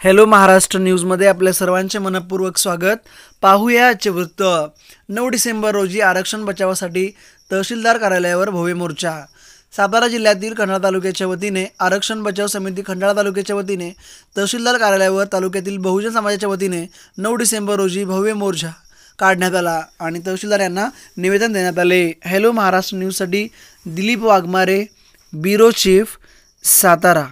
Hello Maharashtra न्यूजमध्ये आपल्या सर्वांचे मनपूर्वक स्वागत। पाहूया आजचे वृत्त। 9 डिसेंबर रोजी आरक्षण बचावासाठी तहसीलदार कार्यालयावर भव्य मोर्चा। सातारा जिल्ह्यातील खंडाळा तालुक्याच्या वतीने आरक्षण बचाव समिती खंडाळा तालुक्याच्या वतीने तहसीलदार कार्यालयावर तालुक्यातील बहुजन समाजाच्या वतीने 9 डिसेंबर रोजी भव्य मोर्चा काढण्यात आला आणि तहसीलदार यांना निवेदन देण्यात आले। हॅलो महाराष्ट्र न्यूजसाठी दिलीप वाघमारे, ब्युरो चीफ, सातारा।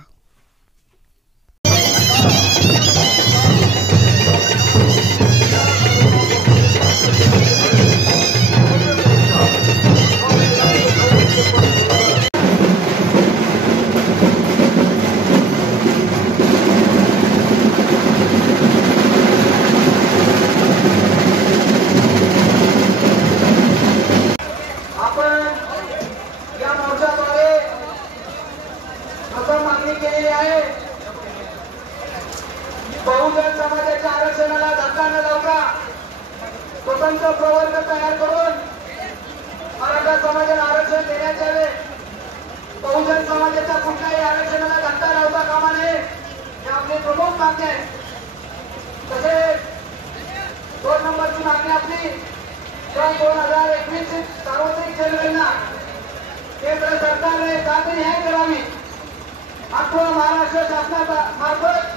बहुजन समाजाच्या आरक्षणाला धक्का न लावता स्वतंत्र प्रवर्ग तयार करून मराठा समाजाला आरक्षण देण्यात यावे। बहुजन समाजाच्या कुठल्याही आरक्षणाला धक्का लावता कामा नये ही आपली प्रमुख मागणी आहे। तसेच 2 नंबरची मागणी आपली 2021 सार्वत्रिक जनगणना केंद्र सरकारने तातडीने करावी। अथवा महाराष्ट्र शासनामार्फत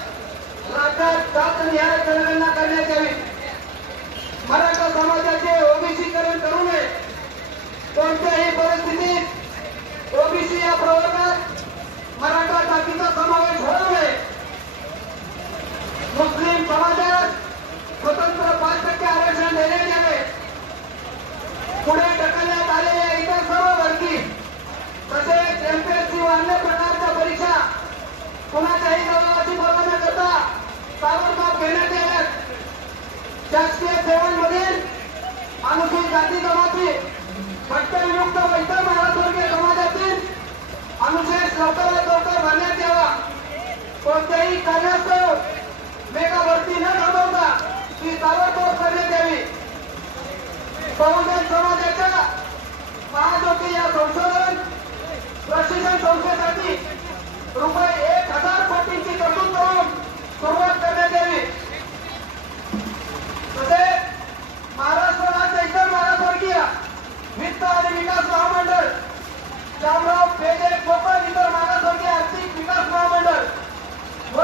राज्यात जातनिहाय जनगणना करण्यात यावी। मराठा समाजाचे ओबीसीकरण करू नये। कोणत्याही परिस्थितीत ओबीसी या प्रवर्गात मराठा जातीचा समावेश होऊ नये। मुस्लिम समाजात स्वतंत्र 5% आरक्षण देण्यात यावे। पुढे ढकलण्यात आलेल्या इतर सर्व भरती तसेच एमपीएससी व अन्य प्रकारच्या परीक्षा कोणाच्याही दबावाची पर्वा न करता ताबडतोब घेण्यात याव्यात। शासकीय सेवांमधील अनुसूचित जाती जमाती, भटक्यांयुक्त व इतर मागासवर्गीय समाजातील अनुशेष लवकरात लवकर भरण्यात यावा। कोणत्याही कारणास्तव मेगा भरती न थांबवता ती ताबडतोब करण्यात यावी। बहुजन समाजाच्या महाज्योती या संशोधन प्रशिक्षण संस्थेसाठी रुपये 1000 कोटींची तरतूद करून सुरुवात करण्यात यावी। तसेच महाराष्ट्र राज्य इतर मागासवर्गीय वित्त आणि विकास महामंडळ, शामराव पेजे कोकण इतर मागासवर्गीय आर्थिक विकास महामंडळ व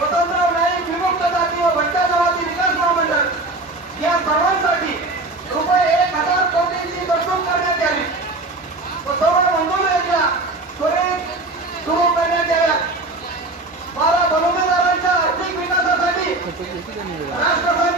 वसंतराव नाईक विमुक्त जाती व भटक्या जमाती विकास महामंडळ या सर्वांसाठी रुपये 1000 कोटींची तरतूद करण्यात यावी व सर्व मंजूर योजना त्वरित सुरू करण्यात याव्यात। मला बलुतेदारांच्या आर्थिक विकासासाठी राष्ट्रपती